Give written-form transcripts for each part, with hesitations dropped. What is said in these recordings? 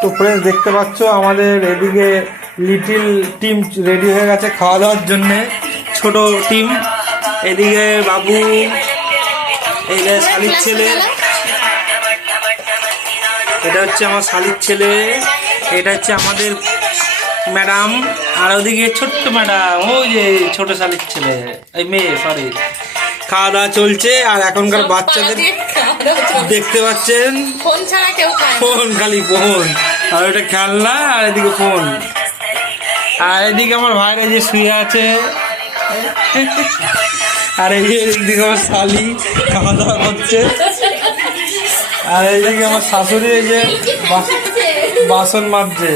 তো ফ্রেন্ডস দেখতে পাচ্ছ আমাদের এদিকে লিটিল টিম রেডি হয়ে গেছে খাওয়া দাওয়ার জন্যে। ছোট টিম এদিকে বাবু, এই যে শালির ছেলে, এটা হচ্ছে আমার শালির ছেলে, এটা হচ্ছে আমাদের ম্যাডাম, আর ওদিকে ছোট্ট ম্যাডাম, ওই যে ছোট শালির ছেলে, এই মেয়ে সরি। খাওয়া দাওয়া চলছে। আর এখনকার বাচ্চাদের দেখতে পাচ্ছেন ফোন, খালি ফোন, আর ওটা খেলনা, আর এদিকে ফোন। আর এদিকে আমার ভাইরা যে শুয়ে আছে, আর এই যে এদিকে আমার শালি খাওয়া দাওয়া করছে, আর এইদিকে আমার শাশুড়ি এই যে বাসন মাজছে।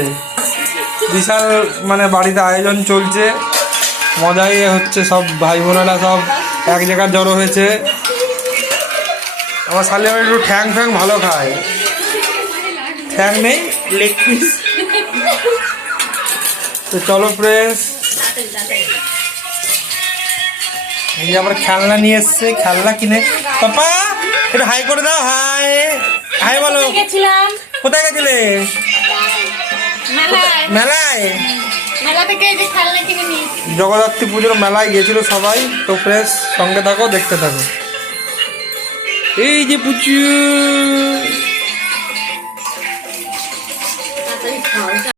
বিশাল মানে বাড়িতে আয়োজন চলছে, মজাই হচ্ছে, সব ভাই বোনেরা সব এক জায়গায় জড়ো হয়েছে। আমার শালি আমার একটু ঠ্যাং ফ্যাং ভালো খায়, ঠ্যাং নেই লেগ পিস। তো চলো ফ্রেন্ডস, এই যে আমার খেলনা নিয়ে এসছে, খেলনা কিনে। পাপা একটু হাই করে দাও, হাই হাই বলো। কোথায় গেছিলে? মেলায়। জগদ্ধাত্রী পুজোর মেলায় গেছিল সবাই। তো ফ্রেন্ডস সঙ্গে থাকো, দেখতে থাকো। এই যে পুচু